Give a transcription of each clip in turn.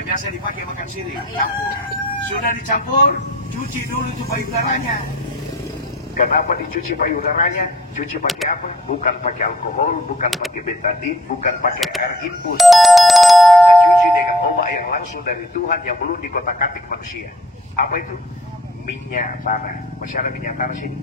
Yang biasa dipakai makan sirih, campur. Sudah dicampur, cuci dulu itu payudaranya. Kenapa dicuci payudaranya? Cuci pakai apa? Bukan pakai alkohol, bukan pakai betadine, bukan pakai air infus. Anda cuci dengan obat yang langsung dari Tuhan yang belum dikotak-katik manusia. Apa itu? Minyak tanah. Masih ada minyak tanah sini?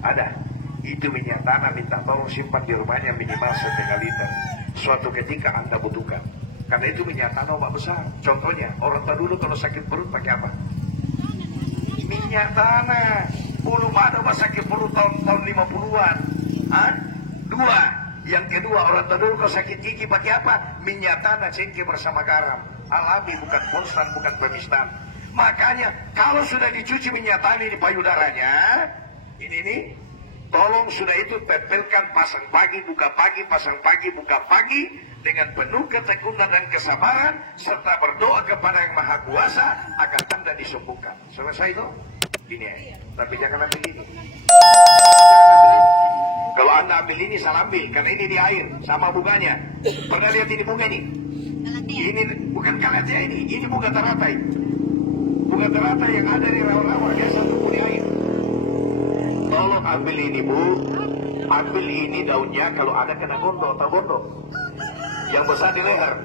Ada. Itu minyak tanah minta tolong simpan di rumahnya minimal 1,5 liter. Suatu ketika Anda butuhkan. Karena itu minyak tanah obat besar. Contohnya, orang tua dulu kalau sakit perut pakai apa? Minyak tanah. Belum ada obat sakit perut tahun 50-an. Dua. Yang kedua, orang tua dulu kalau sakit gigi pakai apa? Minyak tanah, cengkeh bersama garam. Alami, bukan konstan, bukan pemistan. Makanya, kalau sudah dicuci minyak tanah di payudaranya, ini, tolong sudah itu tempelkan, pasang pagi, buka pagi, pasang pagi, buka pagi, dengan penuh ketekunan dan kesabaran, serta berdoa kepada Yang Maha Kuasa, akan Anda disembuhkan. Selesai itu? Ini ya. Tapi jangan ambil ini. Kalau Anda ambil ini, salah ambil, karena ini di air, sama bunganya. Pernah lihat ini bunga ini? Ini bukan kalatea ini bunga teratai. Bunga teratai yang ada di rawa-rawa biasa tumbuh di air. Tolong ambil ini Bu, ambil ini daunnya kalau ada kena gondok atau gondok yang besar di leher.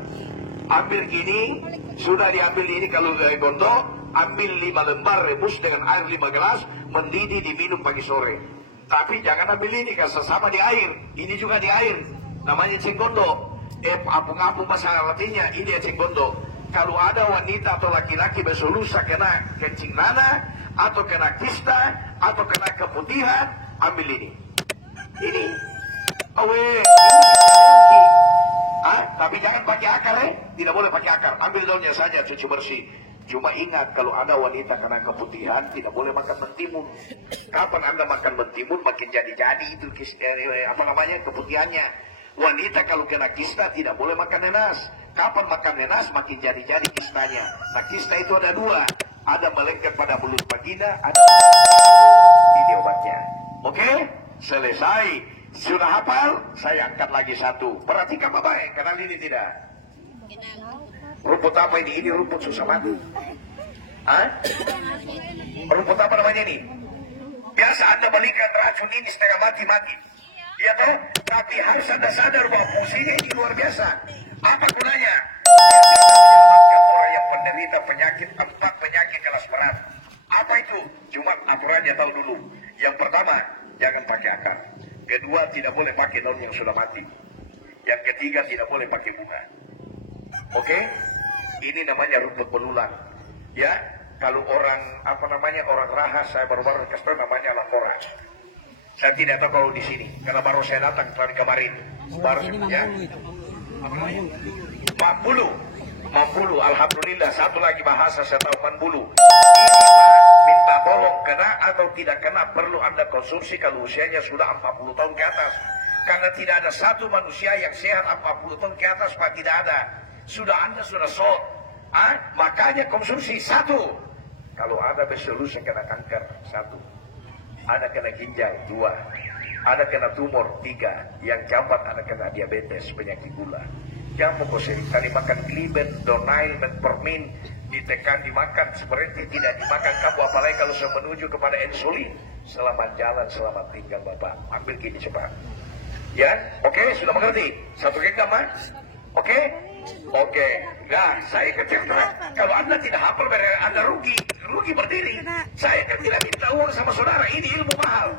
Ambil ini, sudah diambil ini kalau gondok, ambil 5 lembar, rebus dengan air 5 gelas, mendidih diminum pagi sore. Tapi jangan ambil ini, karena sama di air. Ini juga di air, namanya cenggondo. Apung-apung bahasa Latinnya, ini ya cenggondo. Kalau ada wanita atau laki-laki besok lusa kena kencing nanah, atau kena kista, atau kena keputihan, ambil ini. Ini. Tapi jangan pakai akar tidak boleh pakai akar. Ambil daunnya saja, cuci bersih. Cuma ingat, kalau ada wanita kena keputihan, tidak boleh makan mentimun. Kapan Anda makan mentimun, makin jadi-jadi itu keputihannya. Wanita kalau kena kista, tidak boleh makan nenas. Kapan makan nenas, makin jadi-jadi kistanya. Nah, kista itu ada 2. Ada melengket pada mulut vagina, ada ini obatnya. Oke? Selesai. Sudah hafal? Saya angkat lagi satu. Perhatikan baik, kenal ini tidak? Rumput apa ini? Ini rumput susah mati. Rumput apa namanya ini? Biasa Anda belikan racun ini setengah mati-mati. Iya toh? Tapi harus Anda sadar bahwa fungsinya ini luar biasa. Apa gunanya? Dia bisa menyelamatkan orang yang penderita penyakit 4 penyakit kelas berat. Apa itu? Cuma aturannya tahu dulu. Yang pertama, jangan pakai akar. Kedua, tidak boleh pakai daun yang sudah mati. Yang ketiga, tidak boleh pakai bunga. Oke? Ini namanya rumput belulang. Ya, kalau orang orang rahas, saya baru-baru kasih namanya lapora. Saya tidak tahu kalau di sini, karena baru saya datang tadi kemarin. Baru ya. Mambulu. Alhamdulillah, satu lagi bahasa saya tahu Mambulu. Ini minta tolong kena atau tidak kena perlu Anda konsumsi kalau usianya sudah 40 tahun ke atas. Karena tidak ada satu manusia yang sehat 40 tahun ke atas, Pak, tidak ada. Anda sudah sok. Makanya konsumsi 1. Kalau ada besok lusa kena kanker 1. Ada kena ginjal 2. Ada kena tumor 3. Yang keempat ada kena diabetes, penyakit gula. Jangan sekali makan Gliben, Donail, Metformin, ditekan dimakan seperti tidak dimakan kamu, apalagi kalau sudah menuju kepada insulin. Selamat jalan, selamat tinggal Bapak. Ambil gini cepat. Ya, oke, sudah mengerti? Satu genggam, Mas? Oke? Oke. Nah, saya kecil kalau Anda tidak hafal, Anda rugi berdiri. Saya kan tidak minta uang sama saudara, ini ilmu mahal.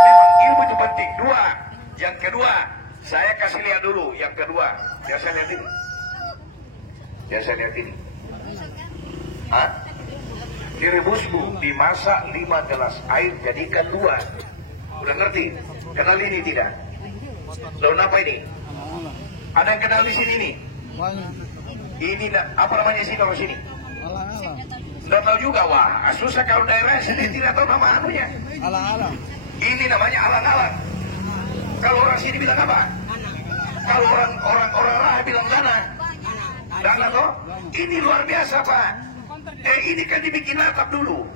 Memang ilmu itu penting. 2. Yang kedua, saya kasih lihat dulu. Yang kedua, biasa lihat ini. Direbus Bu, dimasak 5 gelas air, jadikan 2. Udah ngerti? Kenal ini tidak? Daun apa ini? Ada yang kenal di sini nih? Ini apa namanya sih kalau sini? Nggak tahu juga, wah susah kalau daerah sini tidak tahu nama anunya. Alang-alang. Ini namanya alang-alang. Kalau orang sini bilang apa? Kalau orang lah bilang dana. Dana toh? Ini luar biasa Pak. Ini kan dibikin atap dulu.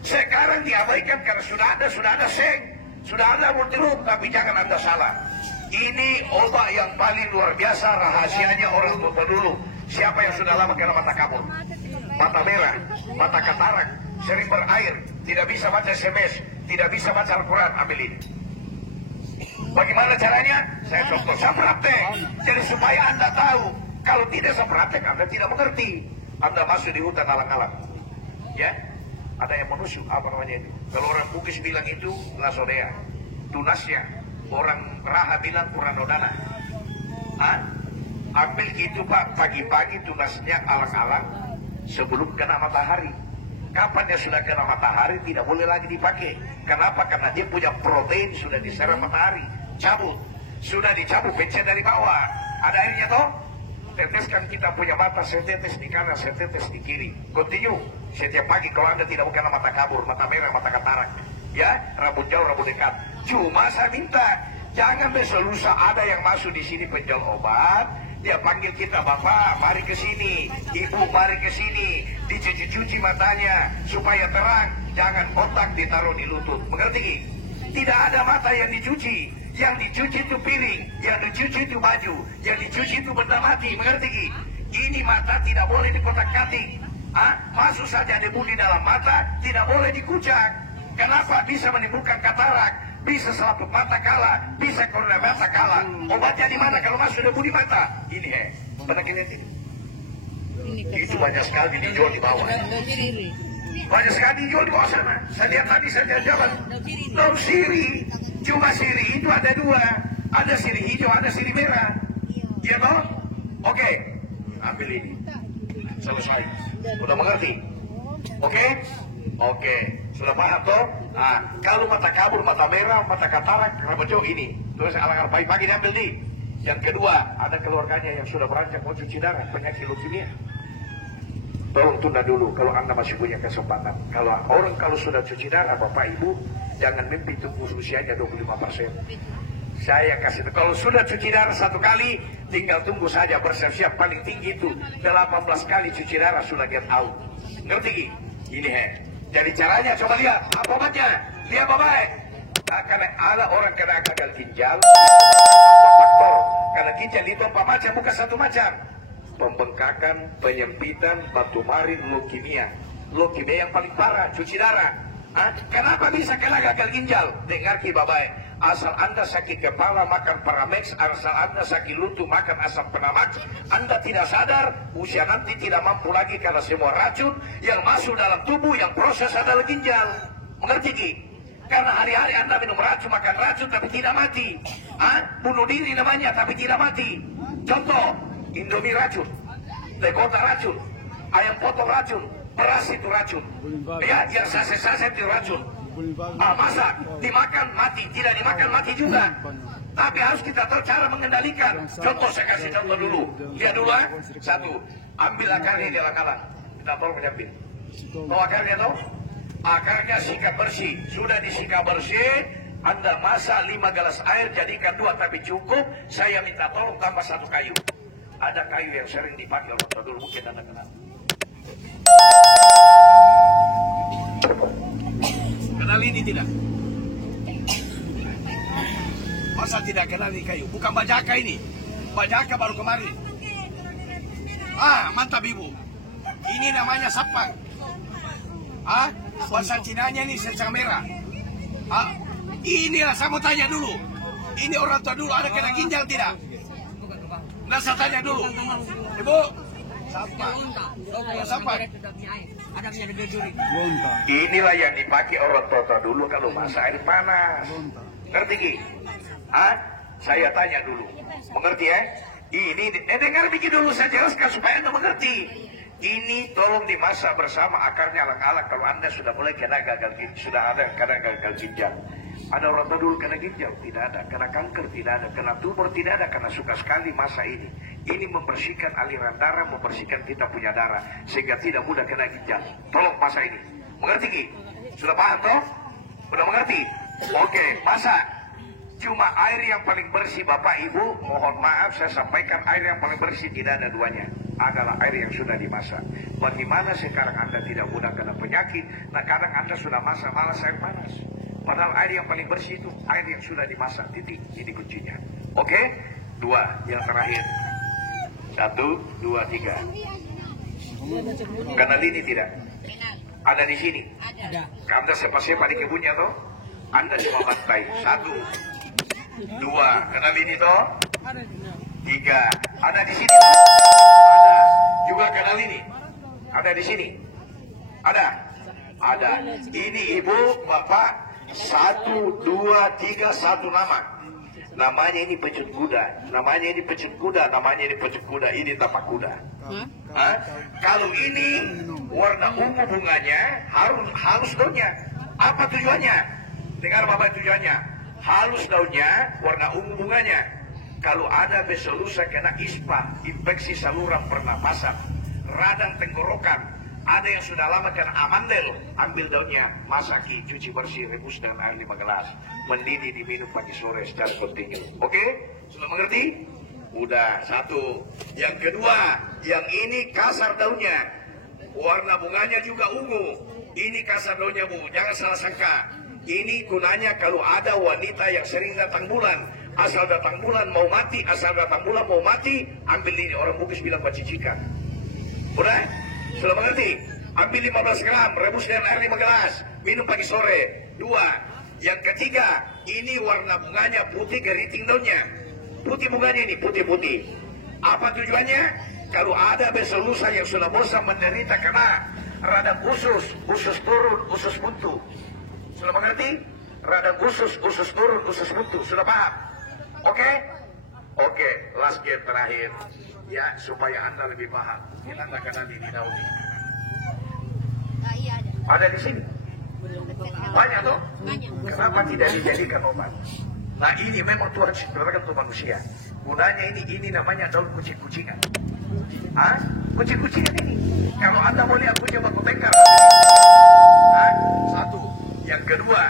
Sekarang diabaikan karena sudah ada seng. Sudah ada multiroom, tapi jangan Anda salah. Ini obat yang paling luar biasa, rahasianya orang tua dulu. Siapa yang sudah lama kena mata kabur, mata merah, mata katarak, sering berair, tidak bisa baca SMS, tidak bisa baca Al-Quran? Ambil ini. Bagaimana caranya? Saya contoh, saya praktek. Jadi supaya Anda tahu. Kalau tidak saya praktek, Anda tidak mengerti. Anda masuk di hutan alang-alang, ya, ada yang menusuk, apa namanya itu? Kalau orang Bugis bilang itu lasodea, tunasnya. Orang Raha bilang kuranodana. Ambil itu Pak, pagi-pagi tunasnya alang-alang sebelum kena matahari. Kapan dia sudah kena matahari tidak boleh lagi dipakai. Kenapa? Karena dia punya protein sudah diserap matahari. Cabut, sudah dicabut, pencet dari bawah. Ada airnya toh? Teteskan kita punya mata, saya tetes di kanan, saya tetes di kiri. Continue. Setiap pagi kalau Anda tidak mau kena mata kabur, mata merah, mata katarak, ya, rambut jauh, rambut dekat. Cuma saya minta, jangan besok lusa ada yang masuk di sini penjual obat, dia panggil kita, Bapak, mari ke sini, Ibu, mari ke sini, dicuci-cuci matanya supaya terang, jangan otak ditaruh di lutut. Mengerti? Tidak ada mata yang dicuci. Yang dicuci itu piring, yang dicuci itu baju, yang dicuci itu benda mati. Mengerti? Ini mata tidak boleh dikotak-katik. Masuk saja debu di dalam mata, tidak boleh dikucak. Kenapa? Bisa menimbulkan katarak, bisa selaput mata kalah, bisa kornea mata kalah. Obatnya di mana kalau masuk debu di mata? Ini pernah lihat ini? Itu banyak sekali dijual di bawah. Banyak sekali dijual di bawah sana. Saya lihat tadi saya jalan. Daun siri. Cuma siri itu ada dua. Ada siri hijau, ada siri merah. Iya toh? Oke. Ambil ini. Selesai. Sudah mengerti? Oke? Oke. Sudah paham toh? Kalau mata kabur, mata merah, mata katarak, rambut jauh ini. Terus alang-alang pagi-pagi diambil nih. Yang kedua, ada keluarganya yang sudah beranjak mau cuci darah, penyakit leukemia. Tolong tunda dulu kalau Anda masih punya kesempatan. Kalau sudah cuci darah, Bapak Ibu, jangan mimpi tunggu usianya 25%. Saya kasih tahu, kalau sudah cuci darah satu kali, tinggal tunggu saja, bersiap-siap. Paling tinggi itu 18 kali cuci darah sudah get out. Ngerti? Ini jadi caranya, coba lihat apa obatnya. Lihat baik. Karena ada orang kena gagal ginjal, faktor karena ginjal itu apa macam, bukan satu macam. Pembengkakan, penyempitan, batu marin, leukemia. Leukemia yang paling parah, cuci darah. Kenapa bisa kena gagal ginjal? Dengar ki babai, asal Anda sakit kepala makan Paramex, asal Anda sakit lutut makan asam penamax, Anda tidak sadar, usia nanti tidak mampu lagi karena semua racun yang masuk dalam tubuh yang proses adalah ginjal. Mengerti ki? Karena hari-hari Anda minum racun, makan racun tapi tidak mati. Bunuh diri namanya tapi tidak mati. Contoh, Indomie racun, Dekota racun, ayam potong racun, beras itu racun, ya, yang saset-saset itu racun. Masa dimakan mati, tidak dimakan mati juga. Tapi harus kita tahu cara mengendalikan. Contoh, saya kasih contoh dulu. Lihat dulu satu, ambil akarnya di alang-alang. Kita tolong menyapin. Tahu akarnya tahu? Akarnya sikat bersih. Sudah disikat bersih, Anda masak 5 gelas air, jadikan 2 tapi cukup. Saya minta tolong tambah 1 kayu. Ada kayu yang sering dipakai orang dulu, mungkin Anda kenal. Kenal ini tidak? Masa tidak kenal ini kayu? Bukan bajaka ini. Bajaka baru kemarin. Mantap Ibu. Ini namanya sapang. Bahasa Cinanya ini secang merah. Inilah saya mau tanya dulu. Ini orang tua dulu ada kena ginjal tidak? Nah, saya tanya dulu, Ibu, siapa? Inilah yang dipakai orang tua dulu kalau masak air panas. Ngerti Ki? Saya tanya dulu, mengerti ya? Ini, dengar bikin dulu, saya jelaskan supaya Anda mengerti. Ini tolong dimasak bersama akarnya alang-alang kalau Anda sudah mulai kena gagal ginjal, sudah ada kena gagal ginjal. Ada orang tua dulu kena ginjal, tidak ada. Kena kanker, tidak ada. Kena tumor, tidak ada. Karena suka sekali masa ini. Ini membersihkan aliran darah, membersihkan kita punya darah. Sehingga tidak mudah kena ginjal. Tolong masa ini. Mengerti Ki? Sudah paham toh? Sudah mengerti? Oke, masak. Cuma air yang paling bersih Bapak Ibu, mohon maaf saya sampaikan air yang paling bersih tidak ada duanya. Adalah air yang sudah dimasak. Bagaimana sekarang Anda tidak mudah kena penyakit? Nah kadang Anda sudah masak malas air panas. Padahal air yang paling bersih itu air yang sudah dimasak. Titik, ini kuncinya. Oke? 2, yang terakhir. 1, 2, 3. Kenal ini tidak? Ada di sini. Anda siapa-siapa di kebunnya toh? Anda cuma bantai. 1, 2. Kenal ini toh? 3. Ada di sini. Ada. Juga kenal ini. Ada di sini. Ada. Ada. Ini ibu, bapak. 1, 2, 3, 1 nama. Namanya ini pecut kuda. Namanya ini pecut kuda. Namanya ini pecut kuda. Ini tapak kuda. Kalau ini warna ungu bunganya, halus daunnya. Apa tujuannya? Dengar bapak tujuannya. Halus daunnya, warna ungu bunganya. Kalau ada besok lusa kena ispa, infeksi saluran pernapasan, radang tenggorokan, ada yang sudah lama kena amandel, ambil daunnya, masaki, cuci bersih, rebus dengan air 5 gelas, mendidih diminum pagi sore secara kontinu. Oke? Sudah mengerti? Udah, 1. Yang kedua, yang ini kasar daunnya, warna bunganya juga ungu. Ini kasar daunnya bu, jangan salah sangka. Ini gunanya kalau ada wanita yang sering datang bulan. Asal datang bulan mau mati, asal datang bulan mau mati, ambil ini. Orang Bugis bilang bacicikan. Udah? Sudah mengerti? Ambil 15 gram, rebus dengan air 5 gelas, minum pagi sore. 2. Yang ketiga, ini warna bunganya putih keriting daunnya. Putih bunganya ini, putih-putih. Apa tujuannya? Kalau ada besok lusa yang sudah bosan menderita kena radang usus turun, usus buntu. Sudah mengerti? Radang usus turun, usus buntu. Sudah paham? Oke? Oke, last game terakhir. Ya, supaya Anda lebih paham. Kita akan ini Naomi. Ada di sini. Banyak tuh. Kenapa tidak dijadikan obat? Nah ini memang Tuhan ciptakan untuk manusia. Gunanya ini namanya daun kucing-kucingan. Kucing-kucingan ini. Kalau Anda mau lihat kucing batu tengkar. 1. Yang kedua,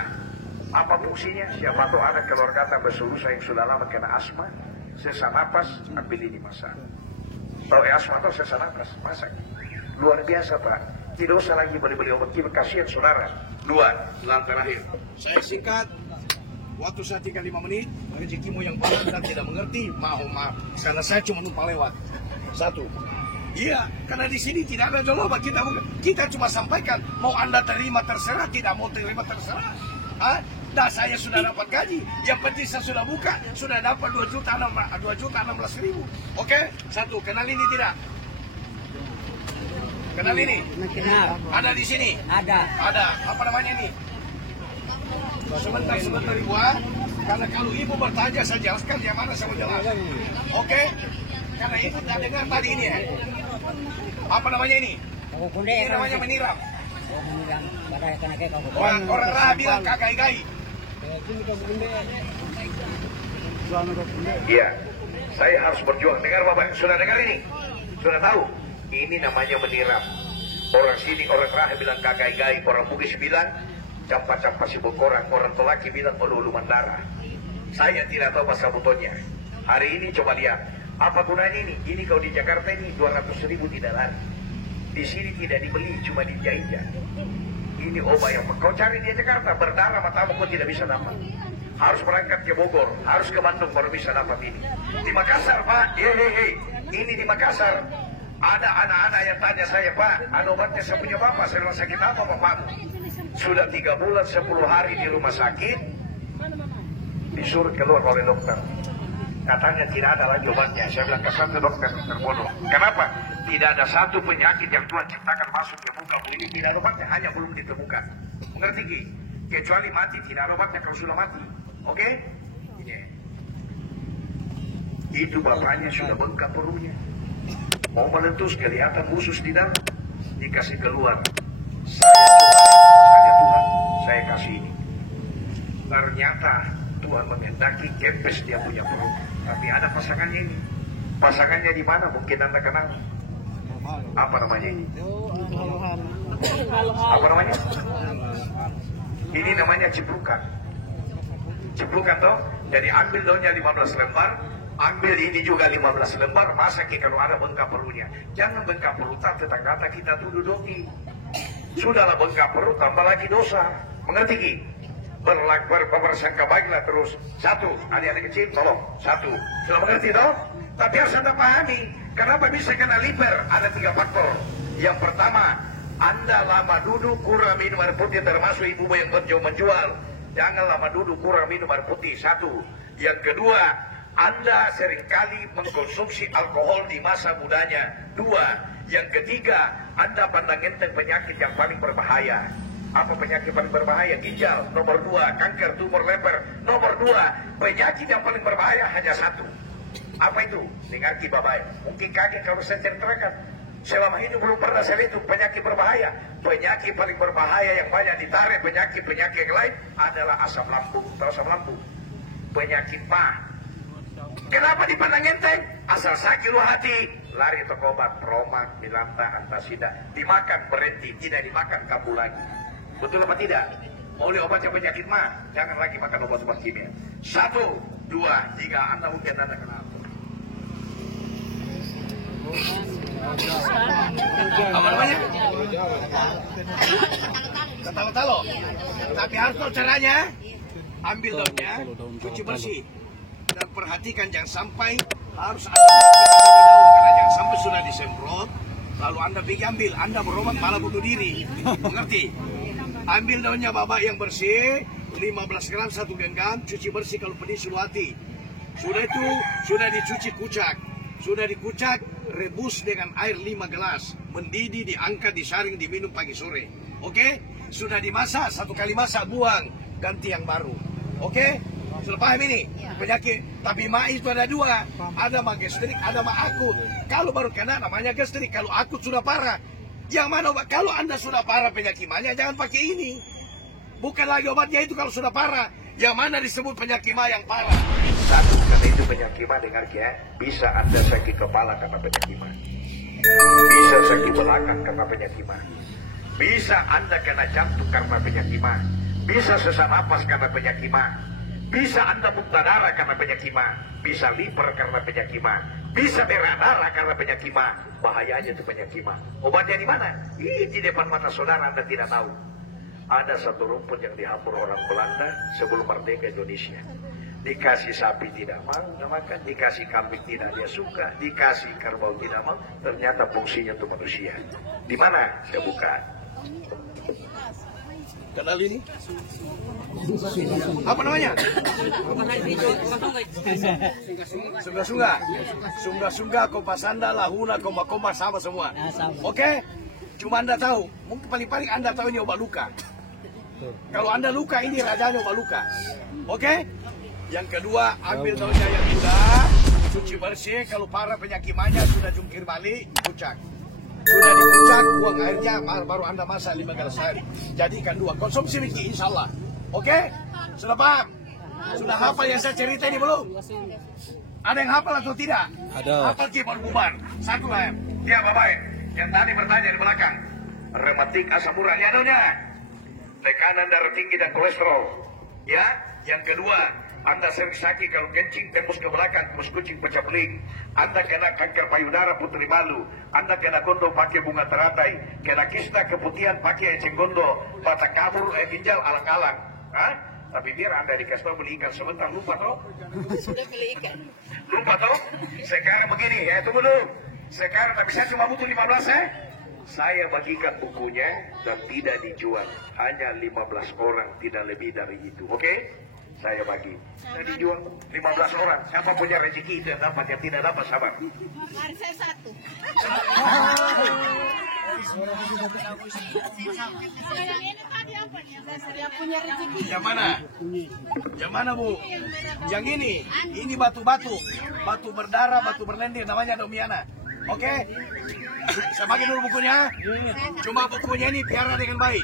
apa fungsinya? Siapa tahu ada keluar kata bersulusa yang sudah lama kena asma, sesak napas, ambil ini masak. Kalau asma atau sesak napas, masak. Luar biasa Pak. Tidak usah lagi beli-beli obat kimia, kasihan saudara. 2. Yang terakhir. Saya singkat. Waktu saya tinggal 5 menit, rezekimu yang baru dan tidak mengerti, maaf. Karena saya cuma numpang lewat. 1. Iya, karena di sini tidak ada jawaban. Kita cuma sampaikan, mau Anda terima terserah, tidak mau terima terserah. Nah saya sudah dapat gaji, yang penting saya sudah buka, sudah dapat 2.16.000. Oke? 1. Kenal ini tidak? Kenal ini? Ada di sini? Ada. Apa namanya ini? Sebentar ibu, karena kalau ibu bertanya saya jelaskan yang mana saya mau jelas. Oke? Karena ibu tidak dengar tadi ini ya. Apa namanya ini? Ini namanya meniram. Orang Raha bilang kagai-gai. Iya, saya harus berjuang. Dengar Bapak, sudah dengar ini? Sudah tahu? Ini namanya meniram. Orang sini, orang Raha bilang kagai-gai, orang Bugis bilang campa-campa si bokorang, orang Tolaki bilang ulu-ulu mandara. Saya tidak tahu pasal butonnya. Hari ini coba lihat, apa gunanya ini? Ini kalau di Jakarta ini 200.000 tidak lari. Di sini tidak dibeli, cuma dijahit. Ini obat yang kau cari di Jakarta, berdarah matamu kau tidak bisa dapat. Harus berangkat ke Bogor, harus ke Bandung baru bisa dapat ini. Di Makassar Pak, ini di Makassar. Ada anak-anak yang tanya saya, Pak, ada obatnya saya punya bapak, saya bilang sakit apa bapakmu? Sudah 3 bulan 10 hari di rumah sakit, disuruh keluar oleh dokter. Katanya tidak ada lagi obatnya. Saya bilang ke satu dokter bodoh. Kenapa? Tidak ada satu penyakit yang Tuhan ciptakan masuk ke muka bumi ini tidak ada obatnya, hanya belum ditemukan. Mengerti Ki? Kecuali mati tidak ada obatnya kalau sudah mati. Oke? Itu bapaknya sudah bengkak perutnya. Mau meletus kelihatan usus di dalam, dikasih keluar. Saya Tuhan, saya kasih ini. Ternyata Tuhan mengendaki kempes dia punya perut. Tapi ada pasangannya ini. Pasangannya di mana? Mungkin Anda kenal. Apa namanya ini? Apa namanya? Ini namanya ciprukan. Ciprukan toh. Jadi ambil daunnya 15 lembar. Ambil ini juga 15 lembar. Masak kalau ada bengkak perutnya. Jangan bengkak perut. Tetangga kita tuduh doki. Sudahlah bengkak perut, tambah lagi dosa. Mengerti Ki? Bersangka baiklah terus. 1, adik-adik kecil, tolong. 1, sudah mengerti toh? Tapi harus Anda pahami, Kenapa bisa kena liver? Ada 3 faktor. Yang pertama, Anda lama duduk kurang minum air putih, termasuk ibu yang menjual. Jangan lama duduk kurang minum air putih. 1. Yang kedua, Anda seringkali mengkonsumsi alkohol di masa mudanya. 2. Yang ketiga, Anda pandang enteng penyakit yang paling berbahaya. Apa penyakit paling berbahaya? Ginjal. Nomor 2, kanker tumor leher. Nomor 2, penyakit yang paling berbahaya hanya 1. Apa itu? Dengarki babai. Mungkin kaget kalau saya ceritakan. Selama hidup belum pernah saya itu penyakit berbahaya. Penyakit paling berbahaya yang banyak ditarik penyakit yang lain adalah asam lambung. Tahu asam lambung? Penyakit PA. Kenapa dipandang enteng? Asal sakit lu hati, lari ke obat Promak, Milanta, Antasida. Dimakan berhenti, tidak dimakan kambuh lagi. Betul apa tidak? Oleh obatnya penyakit mah, jangan lagi makan obat-obat kimia. 1, 2, 3, Anda mungkin Anda kenal. Apa namanya? Talo-talo. Tapi harus tahu caranya. Ambil daunnya, cuci bersih. Dan perhatikan jangan sampai harus ada daun, karena jangan sampai sudah disemprot lalu Anda pergi ambil, Anda berobat malah bunuh diri. Mengerti? Ambil daunnya babak yang bersih, 15 gram 1 genggam, cuci bersih kalau pedih suruh hati. Sudah itu sudah dicuci kucak, sudah dikucak, rebus dengan air 5 gelas, mendidih, diangkat, disaring, diminum pagi sore. Oke? Sudah dimasak, 1 kali masak buang, ganti yang baru. Oke? Sudah paham ini? Penyakit. Tapi mah itu ada 2. Ada mah gastrik, ada mah akut. Kalau baru kena namanya gastrik. Kalau akut sudah parah. Yang mana obat? Kalau Anda sudah parah penyakit mahnya, jangan pakai ini. Bukan lagi obatnya itu kalau sudah parah. Yang mana disebut penyakit mah yang parah? 1, karena itu penyakit mah, dengar ya. Bisa Anda sakit kepala karena penyakit mah. Bisa sakit belakang karena penyakit mah. Bisa Anda kena jantung karena penyakit mah. Bisa sesak napas karena penyakit mah. Bisa Anda muntah darah karena penyakit mah. Bisa liver karena penyakit mah. Bisa merah darah karena penyakit mah. Bahayanya itu penyakit mah. Obatnya di mana? Di depan mata saudara, Anda tidak tahu. Ada satu rumput yang dihapur orang Belanda sebelum merdeka Indonesia. Dikasih sapi tidak mau, tidak makan. Dikasih kambing tidak dia suka. Dikasih kerbau tidak mau. Ternyata fungsinya untuk manusia. Di mana? Saya buka. Kenal ini? Apa namanya? Sunga-sunga, Kompasanda, Lahuna, Komba-komba sama semua. Oke? Cuma Anda tahu, mungkin paling-paling Anda tahu ini obat luka. Kalau Anda luka, ini rajanya obat luka. Oke? Yang kedua, ambil daunnya yang sudah, cuci bersih. Kalau parah penyakit mahnya sudah jungkir balik, kucak. Sudah dikucak, buang airnya, baru Anda masak 5 gelas sehari. Jadikan 2, konsumsi Miki, insya Allah. Oke? Sudah paham? Sudah hafal yang saya cerita ini belum? Ada yang hafal atau tidak? Ada. Hafal Ki baru bubar. 1 lah. Ya, bapak. Yang tadi bertanya di belakang. Rematik asam urat. Ya, daunnya. Tekanan darah tinggi dan kolesterol. Ya. Yang kedua, Anda sering sakit kalau kencing tembus ke belakang, terus kucing pecah beling. Anda kena kanker payudara putri malu. Anda kena gondok pakai bunga teratai. Kena kista keputihan pakai eceng gondok. Patah kabur ginjal alang-alang. Tapi biar Anda dikasih tahu beli ikan sebentar, lupa toh? Sudah beli ikan. Lupa toh? Sekarang begini ya, tunggu dulu. Sekarang tapi saya cuma butuh 15 ya. Saya bagikan bukunya dan tidak dijual. Hanya 15 orang, tidak lebih dari itu. Oke? Saya bagi. Saya dijual 15 orang. Siapa punya rezeki itu yang dapat, yang tidak dapat sabar. Mari saya 1. Yang punya rezeki. Yang mana? Yang mana, Bu? Yang ini. Ini batu-batu. Batu berdarah, batu berlendir. Namanya Domiana. Oke? Saya bagi dulu bukunya. Cuma bukunya ini piara dengan baik.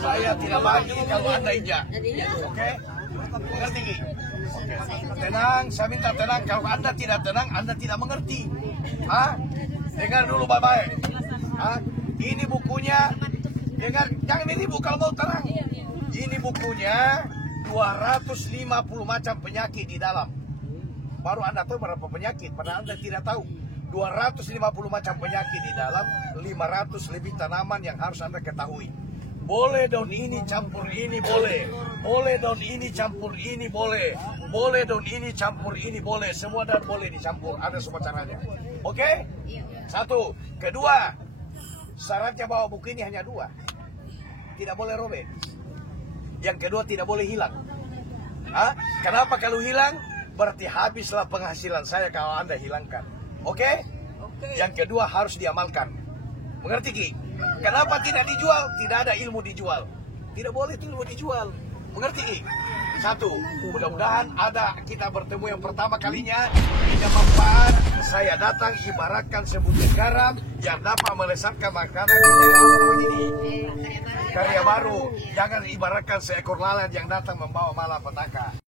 Saya tidak bagi kalau Anda injak. Oke? Mengerti? Tenang, saya minta tenang. Kalau Anda tidak tenang, Anda tidak mengerti. Dengar dulu baik-baik. Ini bukunya. Dengar, jangan ini bu kalau mau tenang. Ini bukunya 250 macam penyakit di dalam. Baru Anda tahu berapa penyakit, padahal Anda tidak tahu. 250 macam penyakit di dalam, 500 lebih tanaman yang harus Anda ketahui. Boleh daun ini campur ini boleh. Boleh daun ini campur ini boleh. Boleh daun ini campur ini boleh. Semua daun boleh dicampur. Ada semua caranya. Oke? Satu. Kedua, syaratnya bawa buku ini hanya 2. Tidak boleh robek. Yang kedua tidak boleh hilang. Kenapa kalau hilang? Berarti habislah penghasilan saya kalau Anda hilangkan. Oke? Yang kedua harus diamalkan. Mengerti Ki? Kenapa tidak dijual? Tidak ada ilmu dijual. Tidak boleh ilmu dijual. Mengerti Ki? Satu, mudah-mudahan ada kita bertemu yang pertama kalinya. Punya manfaat. Saya datang ibaratkan sebutir garam yang dapat melesatkan makanan di daerah ini. Karya baru. Jangan ibaratkan seekor lalat yang datang membawa malapetaka.